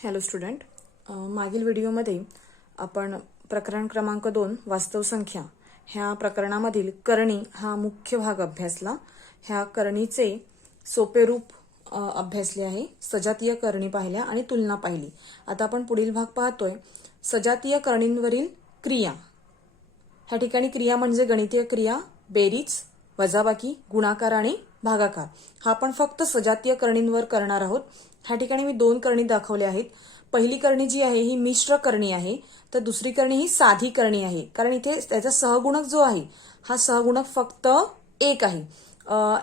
Hello student, मागील व्हिडिओमध्ये आपण प्रकरण क्रमांक 2 वास्तव संख्या ह्या प्रकरणामधील करणी हा मुख्य भाग अभ्यासला. ह्या करणीचे सोपे रूप अभ्यासले आहे. सजातीय करणी पाहिल्या आणि तुलना पाहिली. आता आपण पुढील भाग पाहतोय. सजातीय करणींवरील क्रिया. ह्या ठिकाणी क्रिया म्हणजे गणितीय क्रिया, बेरीज, वजाबाकी, गुणाकार आणि भागाकार. हा आपण फक्त सजातीय करणींवर करणार आहोत. ह्या ठिकाणी मी 2 करणी दाखवल्या आहेत. पहिली करणी जी आहे ही मिश्र करणी आहे, तर दुसरी करणी ही साधी करणी आहे. कारण इथे त्याचा सहगुणक जो आहे हा सहगुणक फक्त 1 आहे.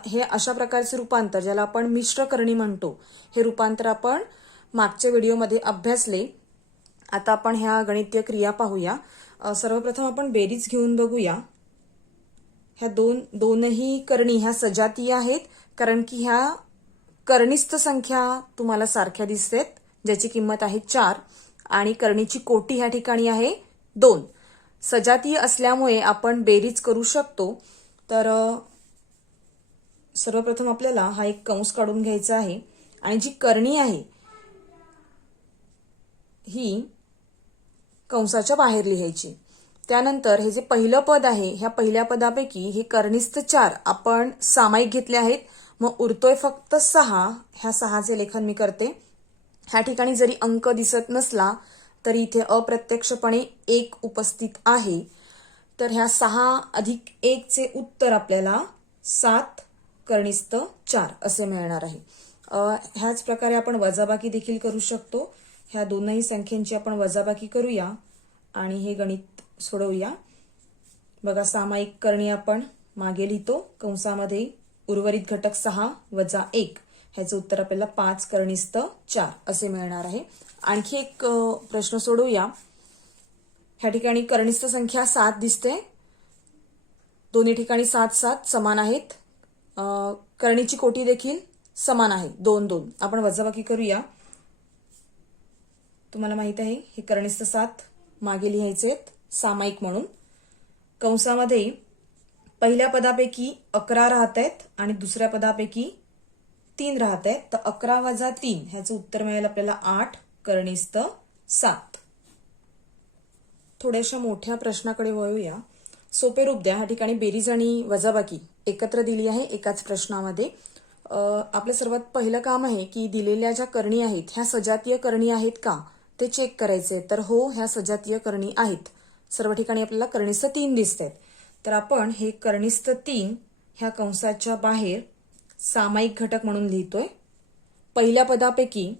हे अशा प्रकारचे रूपांतर ज्याला आपण मिश्र करणी म्हणतो, हे रूपांतर आपण मागच्या व्हिडिओमध्ये अभ्यासले. आता आपण ह्या गणितीय क्रिया पाहूया. सर्वप्रथम आपण बेरीज घेऊन बघूया. ह्या दोनही करणी ह्या सजातीय आहेत, कारण की ह्या करणीस्थ संख्या तुम्हाला सारख्या दिसतात, ज्याची किंमत आहे 4 आणि करणीची कोटी ह्या ठिकाणी आहे 2. सजातीय असल्यामुळे आपण बेरीज करू शकतो. तर सर्वप्रथम आपल्याला हा एक कंस काढून घ्यायचा आहे आणि जी करणी आहे ही कंसाच्या बाहेर लिहायची. त्यानंतर हे जे पहिलं पद आहे, ह्या पहिल्या पदापैकी हे करणीस्थ 4 आपण सामायिक घेतले आहेत. मग उरतोय फक्त 6. ह्या 6चे लेखन मी करते. ह्या ठिकाणी जरी अंक दिसत नसला तरी इथे अप्रत्यक्षपणे 1 उपस्थित आहे. तर ह्या 6 अधिक 1 चे उत्तर आपल्याला 7 करणीस्थ 4 असे मिळणार आहे. ह्याच प्रकारे आपण वजाबाकी देखील करू शकतो. ह्या दोनही संख्यांची आपण वजाबाकी करूया आणि हे गणित सोडवूया. बघा, सामायिक करणी आपण मागे लिहितो कंसामध्ये. उर्वरित घटक 6 वजा 1, ह्याचं उत्तर आपल्याला 5 करणीस्थ 4 असे मिळणार आहे. आणखी एक प्रश्न सोडवूया. ह्या ठिकाणी करणीस्थ संख्या 7 दिसते. दोन्ही ठिकाणी 7 7 समान आहेत. करणीची कोटी देखील समान आहे, 2 2. आपण वजाबाकी करूया. तुम्हाला माहित आहे हे करणीस्थ 7 मागे लिहायचे सामायिक म्हणून. कंसामध्ये पहिल्या पदापैकी 11 राहत आहेत आणि दुसऱ्या पदापैकी 3 राहत आहेत. तर 11 वजा 3 ह्याचं उत्तर मिळेल आपल्याला 8 करणीस्थ 7. थोड्याशा मोठ्या प्रश्नाकडे वळूया. सोपे रूप द्या. ह्या ठिकाणी बेरीज आणि वजाबाकी एकत्र दिली आहे एकाच प्रश्नामध्ये. आपलं सर्वात पहिलं काम आहे की दिलेल्या ज्या करणी आहेत ह्या सजातीय करणी आहेत का ते चेक करायचे. तर हो, ह्या सजातीय करणी आहेत. सर्व ठिकाणी आपल्याला करणीस्थ 3 दिसत आहेत. तर आपण हे करणीस्थ 3 ह्या कंसाच्या बाहेर सामायिक घटक म्हणून लिहितोय. पहिल्या पदापैकी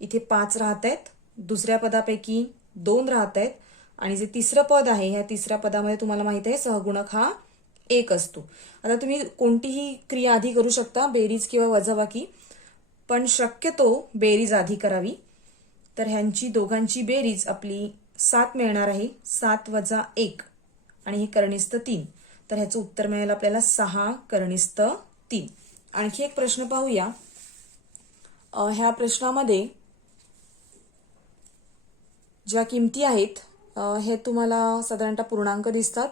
इथे 5 राहत आहेत, दुसऱ्या पदापैकी 2 राहत आहेत आणि जे तिसरं पद आहे ह्या तिसऱ्या पदामध्ये तुम्हाला माहित आहे सहगुणक हा 1 असतो. आता तुम्ही कोणतीही क्रिया आधी करू शकता, बेरीज किंवा वजाबाकी, पण शक्यतो बेरीज आधी करावी. तर ह्यांची दोघांची बेरीज आपली 7 मिळणार आहे. 7 वजा 1 आणि हे करणीस्थ 3. तर ह्याचं उत्तर मिळेल आपल्याला 6 करणीस्थ 3. आणखी एक प्रश्न पाहूया. ह्या प्रश्नामध्ये ज्या किमती आहेत हे तुम्हाला साधारणतः पूर्णांक दिसतात,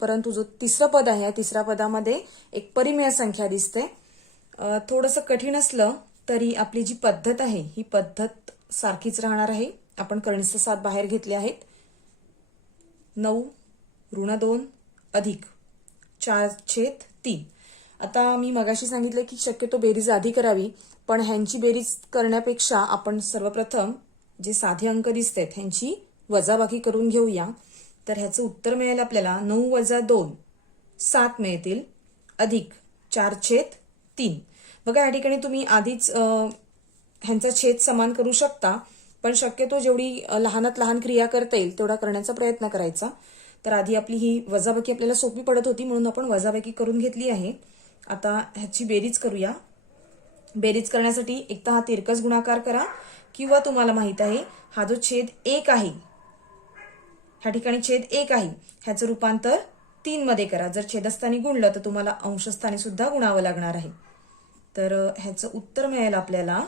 परंतु जो तिसरं पद आहे या तिसऱ्या पदामध्ये एक परिमेय संख्या दिसते. थोडंसं कठीण असलं तरी आपली जी पद्धत आहे ही पद्धत सारखीच राहणार आहे. आपण करणीस्थ 7 बाहेर घेतले आहेत. 9 ऋण 2 अधिक 4/3. आता मी मगाशी सांगितलं की शक्यतो बेरीज आधी करावी, पण ह्यांची बेरीज करण्यापेक्षा आपण सर्वप्रथम जे साधे अंक दिसतात ह्यांची वजाबाकी करून घेऊया. तर ह्याचं उत्तर मिळेल आपल्याला 9 वजा 2 7 मिळतील अधिक 4/3. बघा, या ठिकाणी तुम्ही आधीच ह्यांचा छेद समान करू शकता, पण शक्यतो जेवढी लहानात लहान क्रिया करता येईल तेवढा करण्याचा प्रयत्न करायचा. तर आधी आपली ही वजाबाकी आपल्याला सोपी पडत होती म्हणून आपण वजाबाकी करून घेतली आहे. आता ह्याची बेरीज करूया. बेरीज करण्यासाठी एकतर हा तिरकस गुणाकार करा किंवा तुम्हाला माहित आहे हा जो छेद 1 आहे, ह्या ठिकाणी छेद 1 आहे, ह्याचं रूपांतर 3 मध्ये करा. जर छेदस्थानी गुणलं तर तुम्हाला अंशस्थानी सुद्धा गुणावं लागणार आहे. तर ह्याचं उत्तर मिळेल आपल्याला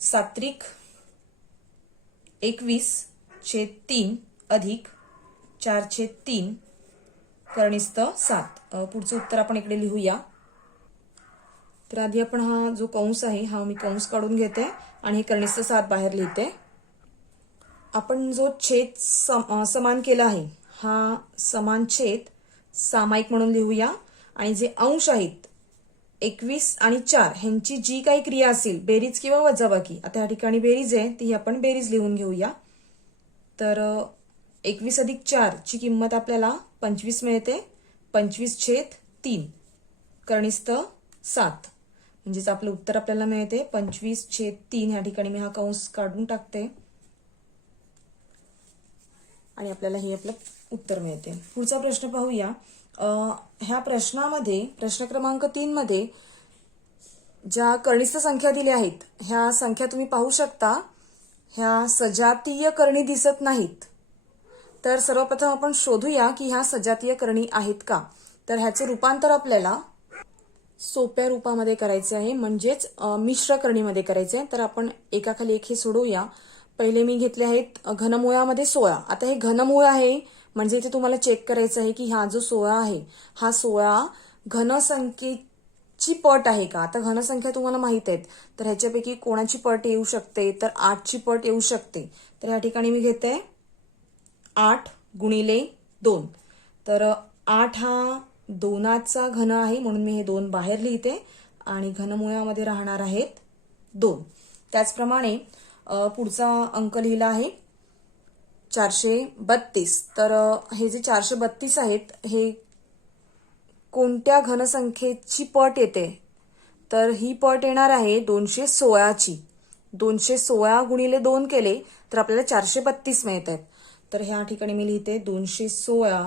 7×21/3 अधिक 4/3 करणीस्थ 7. पुढचं उत्तर आपण इकडे लिहूया. तर आधी आपण हा जो कंस आहे हा मी कंस काढून घेते आणि हे कनिष्ठ 7 बाहेर लिहिते. आपण जो छेद समान केला आहे हा समान छेद सामायिक म्हणून लिहूया. आणि जे अंश आहेत 21 आणि 4 ह्यांची जी काही क्रिया असेल बेरीज किंवा वजाबाकी, आता या ठिकाणी बेरीज आहे ती आपण बेरीज लिहून घेऊया. तर 21 अधिक 4 ची किंमत आपल्याला 25 मिळते. 25/3 कनिष्ठ 7 म्हणजेच आपलं उत्तर आपल्याला मिळते 25/3. या ठिकाणी मी हा कंस काढून टाकते आणि आपल्याला हे आपलं उत्तर मिळते. पुढचा प्रश्न पाहूया. ह्या प्रश्नामध्ये प्रश्न क्रमांक 3 मध्ये ज्या कनिष्ठ संख्या दिल्या आहेत ह्या संख्या तुम्ही पाहू शकता ह्या सजातीय करणी दिसत नाहीत. तर सर्वप्रथम आपण शोधूया की ह्या सजातीय करणी आहेत का. तर ह्याचे रूपांतर आपल्याला सोप्या रूपामध्ये करायचे आहे, म्हणजेच मिश्र करणीमध्ये करायचे आहे. तर आपण एकाखाली एक हे सोडवूया. पहिले मी घेतले आहेत घनमुळामध्ये 16. आता हे घनमूळ आहे म्हणजे इथे तुम्हाला चेक करायचं आहे की हा जो 16 आहे हा 16 घनसंख्येची पट आहे का. आता घनसंख्या तुम्हाला माहित आहेत तर ह्याच्यापैकी कोणाची पट येऊ शकते तर 8ची पट येऊ शकते. तर या ठिकाणी मी घेते 8 गुणिले 2. तर 8 हा 2चा घन आहे म्हणून मी हे 2 बाहेर लिहिते आणि घनमुळामध्ये राहणार आहेत 2. त्याचप्रमाणे पुढचा अंक लिहिला आहे 432. तर हे जे 432 आहेत हे कोणत्या घनसंख्येची पट येते तर ही पट येणार आहे 216ची. 216 गुणिले 2 केले तर आपल्याला 432 मिळत आहेत. तर ह्या ठिकाणी मी लिहिते 216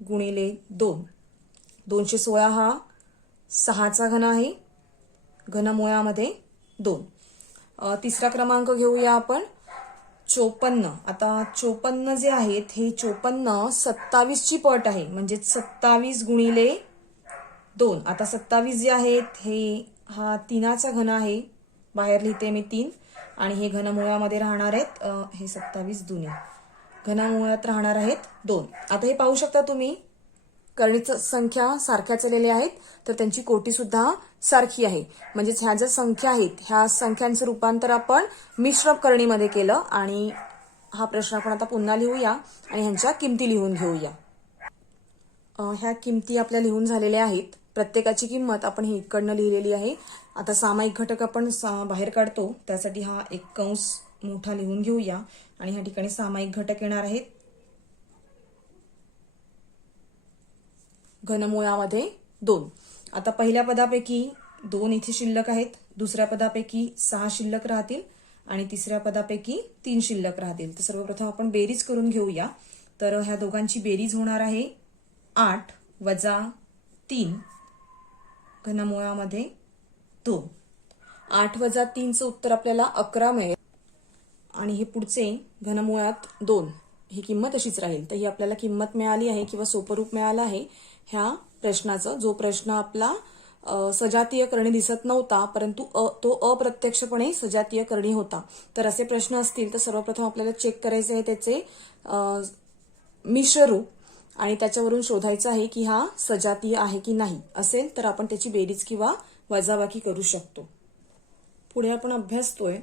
गुणिले 2. 216 हा 6चा घन आहे घनमुळामध्ये 2. तिसरा क्रमांक घेऊया आपण 54. आता 54 जे आहेत हे 54 27ची पट आहे म्हणजे 27 गुणिले 2. आता 27 जे आहेत हे हा 3चा घन आहे बाहेर लिहिते मी 3 आणि हे घनमुळामध्ये राहणार आहेत हे 27 दुने घनमुळात राहणार आहेत 2. आता हे पाहू शकता तुम्ही कनिष्ठ संख्या सारख्या आलेल्या आहेत तर त्यांची कोटी सुद्धा सारखी आहे. म्हणजेच ह्या ज्या संख्या आहेत ह्या संख्यांचं रूपांतर आपण मिश्र करणीमध्ये केलं. आणि हा प्रश्न आपण आता पुन्हा लिहूया आणि ह्यांच्या किमती लिहून घेऊया. ह्या किमती आपल्या लिहून झालेल्या आहेत. प्रत्येकाची किंमत आपण ही इकडनं लिहिलेली आहे. आता सामायिक घटक आपण बाहेर काढतो त्यासाठी हा एक कंस मोठा लिहून घेऊया आणि ह्या ठिकाणी सामायिक घटक येणार आहेत घनमुळामध्ये 2. आता पहिल्या पदापैकी 2 इथे शिल्लक आहेत, दुसऱ्या पदापैकी 6 शिल्लक राहतील आणि तिसऱ्या पदापैकी 3 शिल्लक राहतील. तर सर्वप्रथम आपण बेरीज करून घेऊया. तर ह्या दोघांची बेरीज होणार आहे 8 वजा 3 घनमुळामध्ये 2. 8 वजा 3चं उत्तर आपल्याला 11 मिळेल आणि हे पुढचे घनमुळात 2 ही किंमत अशीच राहील. तर ही आपल्याला किंमत मिळाली आहे किंवा सोपं रूप मिळालं आहे ह्या प्रश्नाचं. जो प्रश्न आपला सजातीय करणी दिसत नव्हता परंतु तो अप्रत्यक्षपणे सजातीय करणी होता. तर असे प्रश्न असतील तर सर्वप्रथम आपल्याला चेक करायचे आहे त्याचे मिश्र रूप आणि त्याच्यावरून शोधायचं आहे की हा सजातीय आहे की नाही. असेल तर आपण त्याची बेरीज किंवा वजाबाकी करू शकतो. पुढे आपण अभ्यासतोय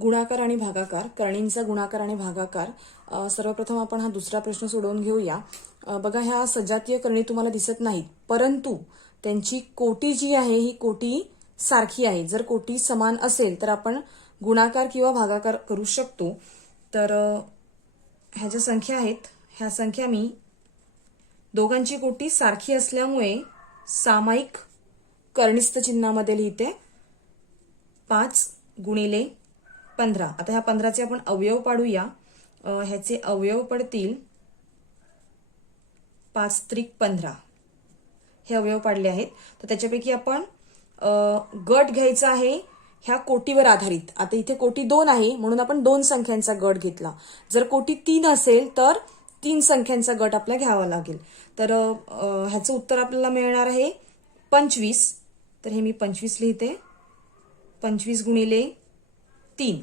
गुणाकार आणि भागाकार, करणींचा गुणाकार आणि भागाकार. सर्वप्रथम आपण हा दुसरा प्रश्न सोडवून घेऊया. बघा ह्या सजातीय करणी तुम्हाला दिसत नाहीत परंतु त्यांची कोटी जी आहे ही कोटी सारखी आहे. जर कोटी समान असेल तर आपण गुणाकार किंवा भागाकार करू शकतो. तर ह्या ज्या संख्या आहेत ह्या संख्या मी दोघांची कोटी सारखी असल्यामुळे सामायिक कनिष्ठ चिन्हामध्ये लिहिते 5 गुणिले 15. आता ह्या 15चे आपण अवयव पाडूया. ह्याचे अवयव पडतील 5 त्रिक 15 हे अवयव पाडले आहेत. तर त्याच्यापैकी आपण गट घ्यायचा आहे ह्या कोटीवर आधारित. आता इथे कोटी 2 आहे म्हणून आपण 2 संख्यांचा गट घेतला. जर कोटी 3 असेल तर 3 संख्यांचा गट आपल्याला घ्यावा लागेल. तर ह्याचं उत्तर आपल्याला मिळणार आहे 25. तर हे मी 25 लिहिते 25 गुणिले 3.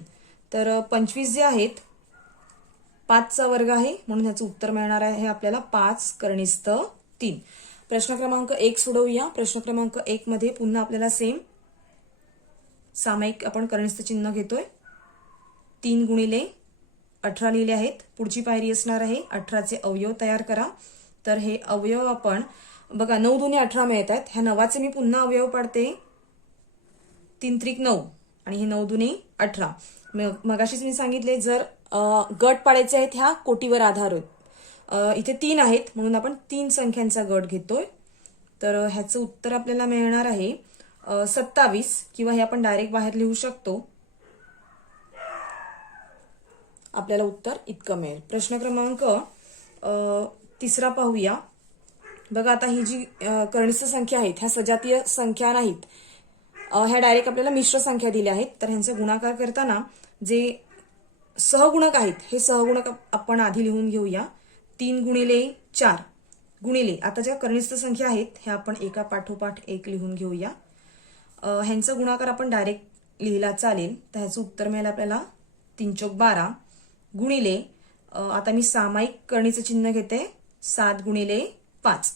तर 25 जे आहेत 5चा वर्ग आहे म्हणून ह्याचं उत्तर मिळणार आहे आपल्याला 5 कनिष्ठ 3. प्रश्न क्रमांक 1 सोडवूया. प्रश्न क्रमांक 1 मध्ये पुन्हा आपल्याला सेम सामायिक आपण कनिष्ठ चिन्ह घेतोय. 3 गुणिले 18 लिहिले आहेत. पुढची पायरी असणार आहे 18चे अवयव तयार करा. तर हे अवयव आपण बघा 9 दुनी 18 मिळत आहेत. ह्या 9चे मी पुन्हा अवयव पाडते. 3 त्रिक 9 आणि हे 9 दुनी 18. मगाशीच मी सांगितले जर गट पाडायचे आहेत ह्या कोटीवर आधारित. इथे 3 आहेत म्हणून आपण 3 संख्यांचा गट घेतोय. तर ह्याचं उत्तर आपल्याला मिळणार आहे 27 किंवा हे आपण डायरेक्ट बाहेर लिहू शकतो. आपल्याला उत्तर इतकं मिळेल. प्रश्न क्रमांक 3 पाहूया. बघा आता ही जी कनिष्ठ संख्या आहेत ह्या सजातीय संख्या नाहीत. ह्या डायरेक्ट आपल्याला मिश्र संख्या दिल्या आहेत. तर ह्यांचा गुणाकार करताना जे सहगुणक आहेत हे सहगुणक आपण आधी लिहून घेऊया. 3 गुणिले 4 गुणिले आता ज्या कनिष्ठ संख्या आहेत ह्या आपण एका पाठोपाठ एक लिहून घेऊया. ह्यांचा गुणाकार आपण डायरेक्ट लिहिला चालेल. तर ह्याचं उत्तर मिळेल आपल्याला 3 चौक 12 गुणिले आता मी सामायिक करणीचं चिन्ह घेते 7 गुणिले 5.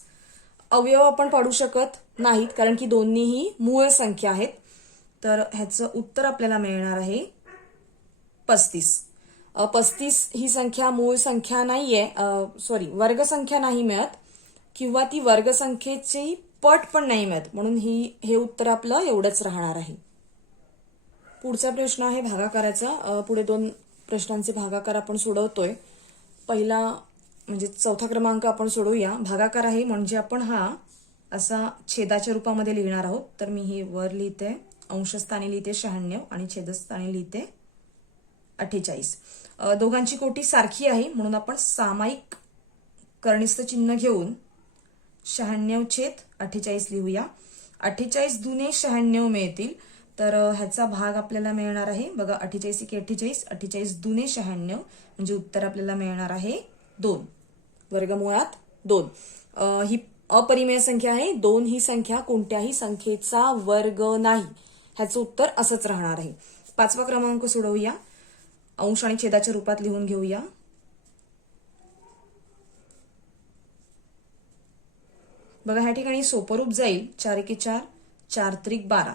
अवयव आपण पाडू शकत नाहीत कारण की दोन्हीही मूळ संख्या आहेत. तर ह्याचं उत्तर आपल्याला मिळणार आहे 35. 35 ही संख्या मूळ संख्या नाहीये, सॉरी वर्गसंख्या नाही मिळत किंवा ती वर्गसंख्येची पट पण नाही मिळत म्हणून हे उत्तर आपलं एवढंच राहणार आहे. पुढचा प्रश्न आहे भागाकाराचा. पुढे 2 प्रश्नांचे भागाकार आपण सोडवतोय. पहिला म्हणजे 4था क्रमांक आपण सोडवूया. भागाकार आहे म्हणजे आपण हा असा छेदाच्या रूपामध्ये लिहिणार आहोत. तर मी हे वर लिहिते, अंशस्थानी लिहिते 96 आणि छेदस्थानी लिहिते 48. दोघांची कोटी सारखी आहे म्हणून आपण सामायिक कनिष्ठ चिन्ह घेऊन 96/48 लिहूया. 48 दुने 96 मिळतील. तर ह्याचा भाग आपल्याला मिळणार आहे बघा 48 × 48 48 दुने 96 म्हणजे उत्तर आपल्याला मिळणार आहे 2. वर्गमुळात 2. ही अपरिमेय संख्या आहे. 2 ही संख्या कोणत्याही संख्येचा वर्ग नाही. ह्याचं उत्तर असंच राहणार आहे. 5वा क्रमांक सोडवूया. अंश आणि छेदाच्या रूपात लिहून घेऊया. बघा ह्या ठिकाणी सोपं रूप जाईल 4 × 4 4 त्रिक 12.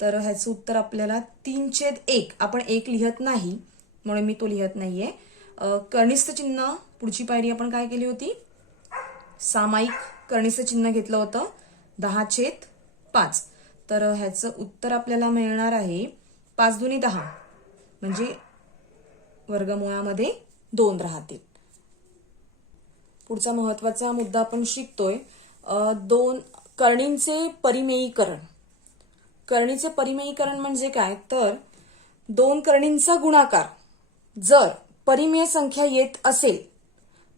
तर ह्याचं उत्तर आपल्याला 3/1 आपण 1 लिहत नाही म्हणून मी तो लिहत नाहीये. कनिष्ठ चिन्ह पुढची पायरी आपण काय केली होती सामायिक कनिष्ठ चिन्ह घेतलं होतं 10/5. तर ह्याचं उत्तर आपल्याला मिळणार आहे 5 दुनी 10 म्हणजे वर्गमुळामध्ये 2 राहतील. पुढचा महत्वाचा मुद्दा आपण शिकतोय 2 करणींचे परिमेयीकरण. करणीचे परिमेयीकरण म्हणजे काय तर 2 करणींचा गुणाकार जर परिमेय संख्या येत असेल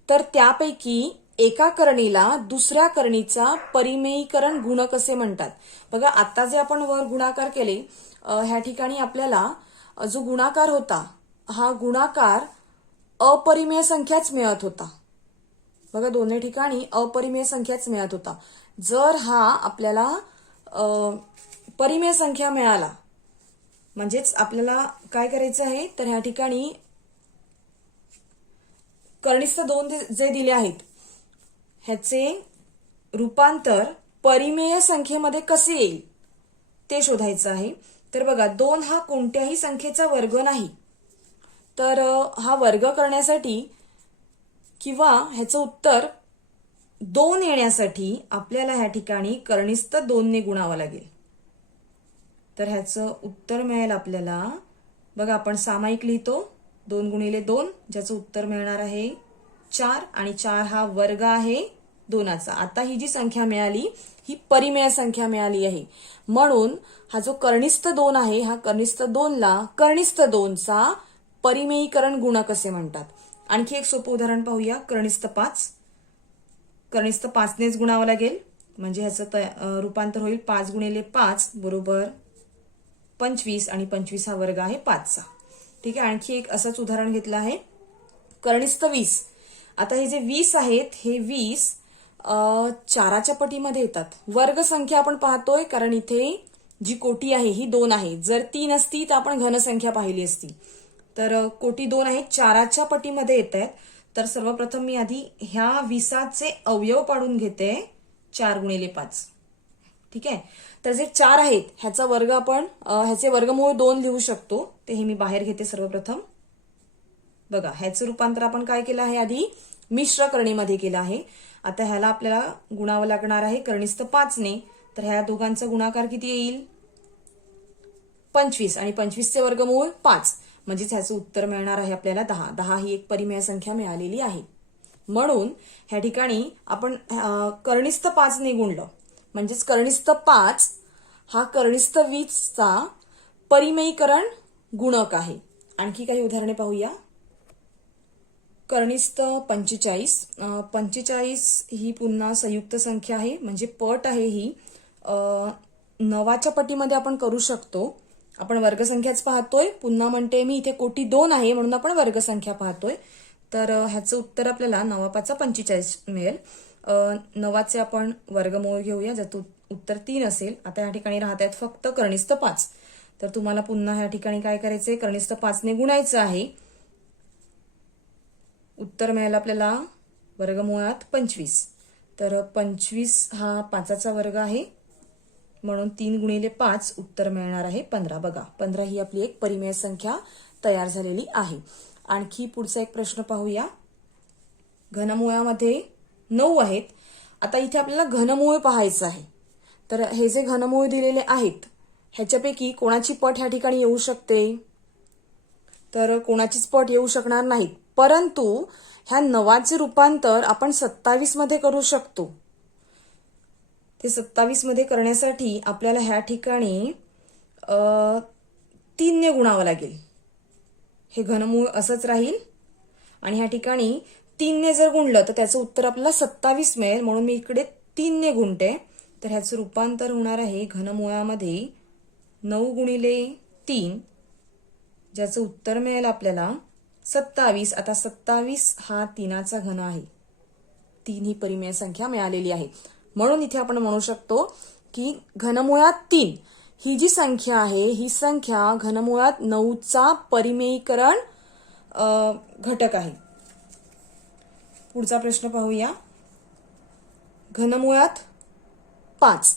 तर त्यापैकी एका करणीला दुसऱ्या करणीचा परिमेयीकरण गुणक असे म्हणतात. बघा आता जे आपण वर गुणाकार केले ह्या ठिकाणी आपल्याला जो गुणाकार होता हा गुणाकार अपरिमेय संख्याच मिळत होता. बघा दोन्ही ठिकाणी अपरिमेय संख्याच मिळत होता. जर हा आपल्याला परिमेय संख्या मिळाला म्हणजेच आपल्याला काय करायचं आहे तर ह्या ठिकाणी कनिष्ठ 2 जे दिले आहेत ह्याचे रूपांतर परिमेय संख्येमध्ये कसे येईल ते शोधायचं आहे. तर बघा 2 हा कोणत्याही संख्येचा वर्ग नाही. तर हा वर्ग करण्यासाठी किंवा ह्याचं उत्तर 2 येण्यासाठी आपल्याला ह्या ठिकाणी कनिष्ठ 2 ने गुणावं लागेल. तर ह्याचं उत्तर मिळेल आपल्याला बघा आपण सामायिक लिहितो 2 गुणिले 2 ज्याचं उत्तर मिळणार आहे 4 आणि 4 हा वर्ग आहे 2चा. आता ही जी संख्या मिळाली ही परिमेय संख्या मिळाली आहे म्हणून हा जो कनिष्ठ 2 आहे हा कनिष्ठ 2 ला कनिष्ठ 2चा परिमेयीकरण गुणक असे म्हणतात. आणखी एक सोपं उदाहरण पाहूया. कनिष्ठ 5 कनिष्ठ 5 नेच गुणावं लागेल म्हणजे ह्याचं रूपांतर होईल 5 गुणिले 5 बरोबर 25 आणि 25 हा वर्ग आहे 5चा. ठीक आहे. आणखी एक असंच उदाहरण घेतलं आहे कनिष्ठ 20. आता हे जे 20 आहेत हे 20 4च्या पटीमध्ये येतात. वर्ग संख्या आपण पाहतोय कारण इथे जी कोटी आहे ही 2 आहे. जर 3 असती तर आपण घनसंख्या पाहिली असती. तर कोटी 2 आहे 4च्या पटीमध्ये येत आहेत. तर सर्वप्रथम मी आधी ह्या 20चे अवयव पाडून घेते 4 गुणिले 5. ठीक आहे. तर जे 4 आहेत ह्याचा वर्ग आपण ह्याचे वर्गमूळ 2 लिहू शकतो. ते हे मी बाहेर घेते सर्वप्रथम. बघा, ह्याचं रूपांतर आपण काय केलं आहे, आधी मिश्र करणीमध्ये केलं आहे. आता ह्याला आपल्याला गुणावं लागणार आहे करणीस्थ 5 ने. तर ह्या दोघांचा गुणाकार किती येईल, 25, आणि 25चे वर्गमूळ 5, म्हणजेच ह्याचं उत्तर मिळणार आहे आपल्याला 10. 10 ही एक परिमेय संख्या मिळालेली आहे. म्हणून ह्या ठिकाणी आपण करणीस्थ 5 ने गुणलं, म्हणजेच करणीस्थ 5 हा करणीस्थ 20चा परिमेयीकरण गुणक आहे. आणखी काही उदाहरणे पाहूया. करणीस्थ 45. 45 ही पुन्हा संयुक्त संख्या आहे, म्हणजे पट आहे ही. 9च्या पटीमध्ये आपण करू शकतो. आपण वर्गसंख्याच पाहतोय. पुन्हा म्हणते मी, इथे कोटी 2 आहे म्हणून आपण वर्गसंख्या पाहतोय. तर ह्याचं उत्तर आपल्याला 9×5 45 मिळेल. 9चे आपण वर्गमूळ घेऊया, ज्याचं उत्तर 3 असेल. आता या ठिकाणी राहत आहेत फक्त करणीस्थ 5. तर तुम्हाला पुन्हा ह्या ठिकाणी काय करायचंय, करणीस्थ 5 ने गुणायचं आहे. उत्तर मिळालं आपल्याला वर्गमुळात 25. तर 25 हा 5चा वर्ग आहे, म्हणून 3 गुणिले 5 उत्तर मिळणार आहे 15. बघा, 15 ही आपली एक परिमेय संख्या तयार झालेली आहे. आणखी पुढचा एक प्रश्न पाहूया. घनमुळामध्ये 9 आहेत. आता इथे आपल्याला घनमूळ पाहायचं आहे. तर हे जे घनमूळ दिलेले आहेत ह्याच्यापैकी कोणाची पट ह्या ठिकाणी येऊ शकते, तर कोणाचीच पट येऊ शकणार नाहीत. परंतु ह्या 9चे रूपांतर आपण 27 मध्ये करू शकतो. ते 27 मध्ये करण्यासाठी आपल्याला ह्या ठिकाणी 3 ने गुणावं लागेल. हे घनमूळ असंच राहील, आणि ह्या ठिकाणी 3 ने जर गुणलं तर त्याचं उत्तर आपल्याला 27 मिळेल. म्हणून मी इकडे 3 ने गुणते. तर ह्याचं रूपांतर होणार आहे घनमुळामध्ये 9 गुणिले 3, ज्याचं उत्तर मिळेल आपल्याला 27. आता 27 हा 3चा घन आहे. 3 ही परिमेय संख्या मिळालेली आहे. म्हणून इथे आपण म्हणू शकतो की घनमुळात 3 ही जी संख्या आहे ही संख्या घनमुळात 9चा परिमेयीकरण घटक आहे. पुढचा प्रश्न पाहूया. घनमुळात 5.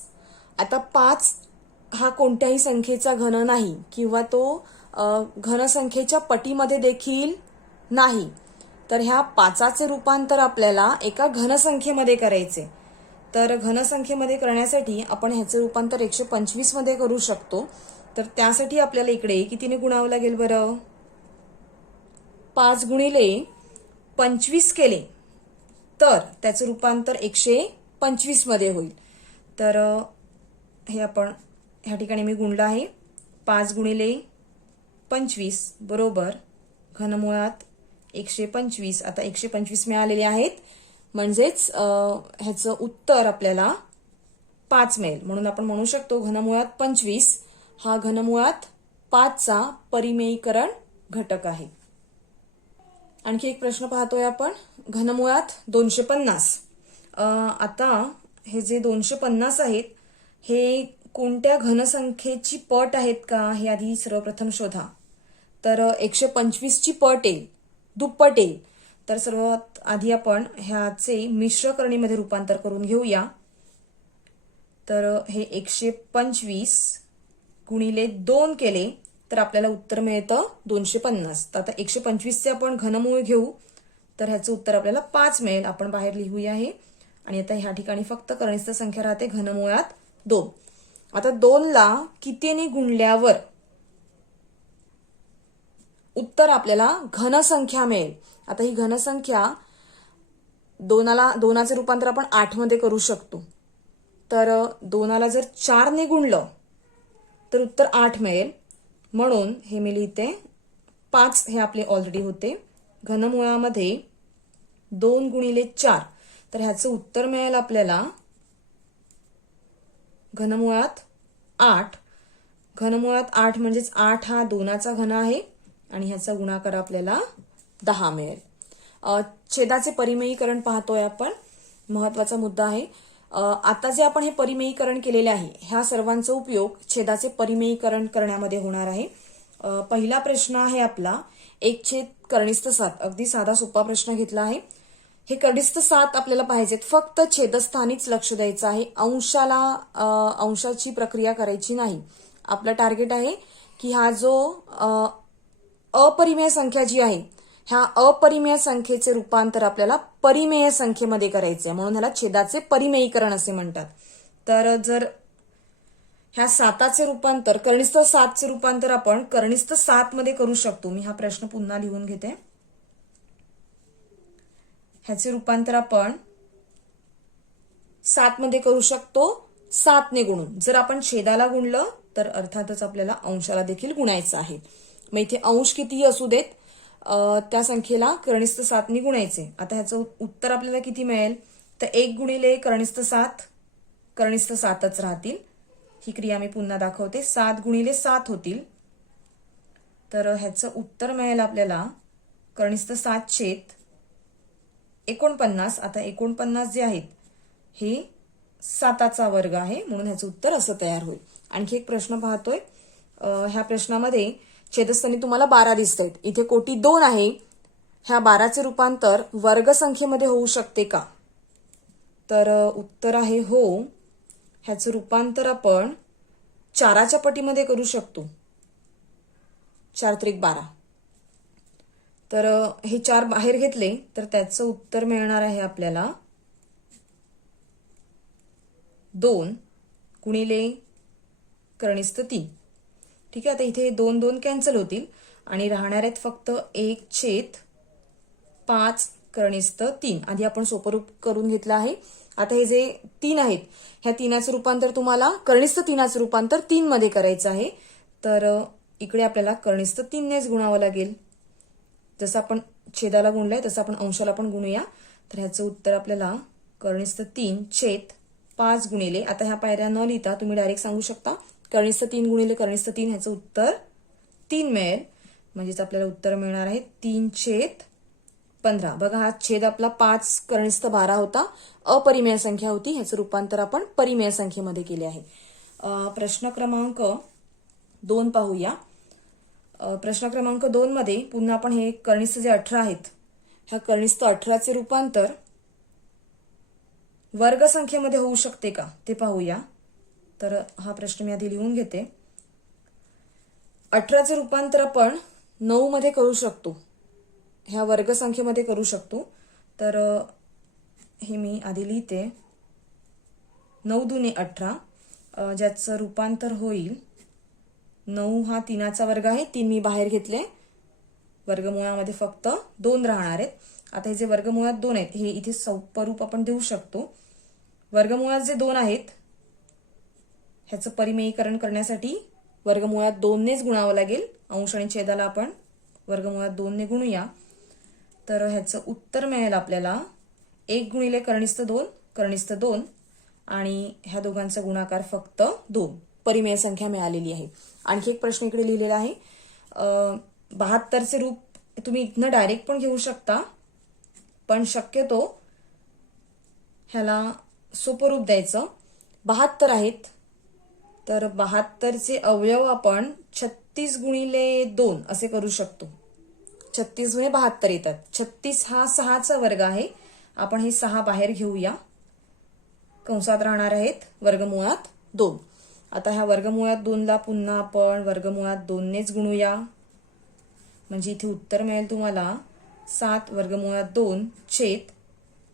आता 5 हा कोणत्याही संख्येचा घन नाही, किंवा तो घनसंख्येच्या पटीमध्ये देखील नाही. तर ह्या 5चे रूपांतर आपल्याला एका घनसंख्येमध्ये करायचे. तर घनसंख्येमध्ये करण्यासाठी आपण ह्याचं रूपांतर 125 मध्ये करू शकतो. तर त्यासाठी आपल्याला इकडे कितीने गुणावं लागेल बरं, 5 गुणिले 25 केले तर त्याचं रूपांतर 125 मध्ये होईल. तर हे आपण ह्या ठिकाणी मी गुणलं आहे. 5 गुणिले 25 बरोबर घनमुळात 125. आता 125 मिळालेले आहेत, म्हणजेच ह्याचं उत्तर आपल्याला 5 मिळेल. म्हणून आपण म्हणू शकतो घनमुळात 25 हा घनमुळात 5चा परिमेयीकरण घटक आहे. आणखी एक प्रश्न पाहतोय आपण. घनमुळात 250. आता हे जे 250 आहेत हे कोणत्या घनसंख्येची पट आहेत का, हे आधी सर्वप्रथम शोधा. तर 125 ची पट येईल, दुप्पट येईल. तर सर्वात आधी आपण ह्याचे मिश्र करणीमध्ये रूपांतर करून घेऊया. तर हे 125 गुणिले 2 केले तर आपल्याला उत्तर मिळतं 250. तर आता 125चे आपण घनमूळ घेऊ, तर ह्याचं उत्तर आपल्याला 5 मिळेल. आपण बाहेर लिहूया हे. आणि आता ह्या ठिकाणी फक्त कनिष्ठ संख्या राहते घनमुळात 2. आता 2ला कितीने गुणल्यावर उत्तर आपल्याला घनसंख्या मिळेल. आता ही घनसंख्या 2चे रूपांतर आपण 8 मध्ये करू शकतो. तर 2ला जर 4 ने गुणलं तर उत्तर 8 मिळेल. म्हणून हे मी लिहिते 5 हे आपले ऑलरेडी होते. घनमुळामध्ये 2 गुणिले 4 तर ह्याचं उत्तर मिळेल आपल्याला घनमुळात 8. घनमुळात 8 म्हणजेच 8 हा 2चा घन आहे आणि ह्याचा गुणाकार आपल्याला 10 मिळेल. छेदाचे परिमेयीकरण पाहतोय आपण. महत्वाचा मुद्दा आहे. आता जे आपण हे परिमेयीकरण केलेले आहे ह्या सर्वांचा उपयोग छेदाचे परिमेयीकरण करण्यामध्ये होणार आहे. पहिला प्रश्न आहे आपला 1/7 कनिष्ठ 7. अगदी साधा सोपा प्रश्न घेतला आहे. हे कनिष्ठ 7 आपल्याला पाहिजेत, फक्त छेदस्थानीच लक्ष द्यायचं आहे. अंशाची प्रक्रिया करायची नाही. आपलं टार्गेट आहे की हा जो अपरिमेय संख्या जी आहे, ह्या अपरिमेय संख्येचे रूपांतर आपल्याला परिमेय संख्येमध्ये करायचे, म्हणून ह्याला छेदाचे परिमेयीकरण असे म्हणतात. तर जर ह्या 7चे रूपांतर कनिष्ठ 7चे रूपांतर आपण कनिष्ठ 7 मध्ये करू शकतो. मी हा प्रश्न पुन्हा लिहून घेते. ह्याचे रूपांतर आपण 7 मध्ये करू शकतो 7 ने गुणून. जर आपण छेदाला गुणलं तर अर्थातच आपल्याला अंशाला देखील गुणायचं आहे. मग इथे अंश कितीही असू देत, त्या संख्येला कनिष्ठ 7 ने गुणायचे. आता ह्याचं उत्तर आपल्याला किती मिळेल, तर 1 गुणिले कनिष्ठ 7 कनिष्ठ 7च राहतील. ही क्रिया मी पुन्हा दाखवते. 7 गुणिले 7 होतील. तर ह्याचं उत्तर मिळेल आपल्याला कनिष्ठ 7 छेद 49. आता 49 जे आहेत हे 7चा वर्ग आहे, म्हणून ह्याचं उत्तर असं तयार होईल. आणखी एक प्रश्न पाहतोय. ह्या प्रश्नामध्ये छेदस्थानी तुम्हाला 12 दिसत आहेत. इथे कोटी 2 आहे. ह्या 12चे रूपांतर वर्गसंख्येमध्ये होऊ शकते का? तर उत्तर आहे हो. ह्याचं रूपांतर आपण 4च्या पटीमध्ये करू शकतो. 4 त्रिक 12. तर हे 4 बाहेर घेतले तर त्याचं उत्तर मिळणार आहे आपल्याला 2 गुणिले कनिष्ठ 3. ठीक आहे. आता इथे 2 2 कॅन्सल होतील आणि राहणार आहेत फक्त 1/5 कनिष्ठ 3. आधी आपण सोपं रूप करून घेतलं आहे. आता हे जे 3 आहेत, ह्या 3चं रूपांतर तुम्हाला कनिष्ठ 3चं रूपांतर 3 मध्ये करायचं आहे. तर इकडे आपल्याला कनिष्ठ 3 नेच गुणावं लागेल. जसं आपण छेदाला गुणलंय तसं आपण अंशाला पण गुणूया. तर ह्याचं उत्तर आपल्याला कनिष्ठ 3 छेद 5 गुणिले, आता ह्या पायऱ्या न लिहिता तुम्ही डायरेक्ट सांगू शकता कनिष्ठ 3 गुणिले कनिष्ठ 3, ह्याचं उत्तर 3 मिळेल. म्हणजेच आपल्याला उत्तर मिळणार आहे 3/15. बघा, हा छेद आपला 5 कनिष्ठ 12 होता, अपरिमेय संख्या होती. ह्याचं रूपांतर आपण परिमेय संख्येमध्ये केले आहे. प्रश्न क्रमांक 2 पाहूया. प्रश्न क्रमांक 2 मध्ये पुन्हा आपण हे कनिष्ठ जे 18 आहेत, ह्या कनिष्ठ 18चे रूपांतर वर्गसंख्येमध्ये होऊ शकते का ते पाहूया. तर हा प्रश्न मी आधी लिहून घेते. 18चे रूपांतर आपण 9 मध्ये करू शकतो, ह्या वर्गसंख्येमध्ये करू शकतो. तर हे मी आधी लिहिते. 9 दुने 18, ज्याचं रूपांतर होईल 9 हा 3चा वर्ग आहे. 3 मी बाहेर घेतले. वर्गमुळामध्ये फक्त 2 राहणार आहेत. आता हे जे वर्गमुळात 2 आहेत हे इथे स्वरूप आपण देऊ शकतो. वर्गमुळात जे 2 आहेत ह्याचं परिमेयीकरण करण्यासाठी वर्गमुळात 2 नेच गुणावं लागेल. अंश आणि छेदाला आपण वर्गमुळात 2 ने गुणूया. तर ह्याचं उत्तर मिळेल आपल्याला 1 गुणिले कनिष्ठ 2 कनिष्ठ 2 आणि ह्या दोघांचा गुणाकार फक्त 2. परिमेय संख्या मिळालेली आहे. आणखी एक प्रश्न इकडे लिहिलेला आहे. 72चे रूप तुम्ही इथनं डायरेक्ट पण घेऊ शकता, पण शक्यतो ह्याला सोपं रूप द्यायचं. 72 आहेत, तर 72चे अवयव आपण 36 गुणिले 2 असे करू शकतो. 36 गुणे 72 येतात. 36 हा 6चा वर्ग आहे. आपण हे 6 बाहेर घेऊया. कंसात राहणार आहेत वर्गमुळात 2. आता ह्या वर्गमुळात 2ला पुन्हा आपण वर्गमुळात 2 नेच गुणूया. म्हणजे इथे उत्तर मिळेल तुम्हाला 7 वर्गमुळात 2 छेद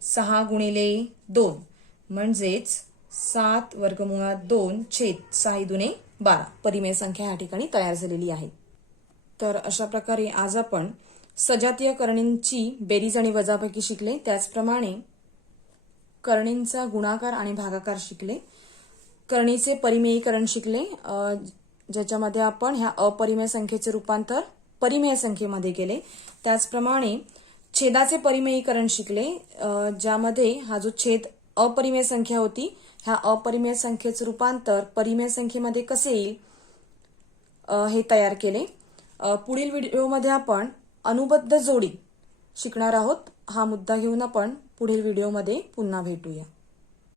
6 गुणिले 2, म्हणजेच 7 वर्गमुळात 2 छेद 6 दुने 12. परिमेय संख्या या ठिकाणी तयार झालेली आहे. तर अशा प्रकारे आज आपण सजातीय करणींची बेरीज आणि वजाबाकी शिकले. त्याचप्रमाणे करणींचा गुणाकार आणि भागाकार शिकले. करणीचे परिमेयीकरण शिकले, ज्याच्यामध्ये आपण ह्या अपरिमेय संख्येचे रूपांतर परिमेय संख्येमध्ये केले. त्याचप्रमाणे छेदाचे परिमेयीकरण शिकले, ज्यामध्ये हा जो छेद अपरिमेय संख्या होती, ह्या अपरिमेय संख्येचे रूपांतर परिमेय संख्येमध्ये कसे येईल हे तयार केले. पुढील व्हिडिओमध्ये आपण अनुबद्ध जोडी शिकणार आहोत. हा मुद्दा घेऊन आपण पुढील व्हिडिओमध्ये पुन्हा भेटूया.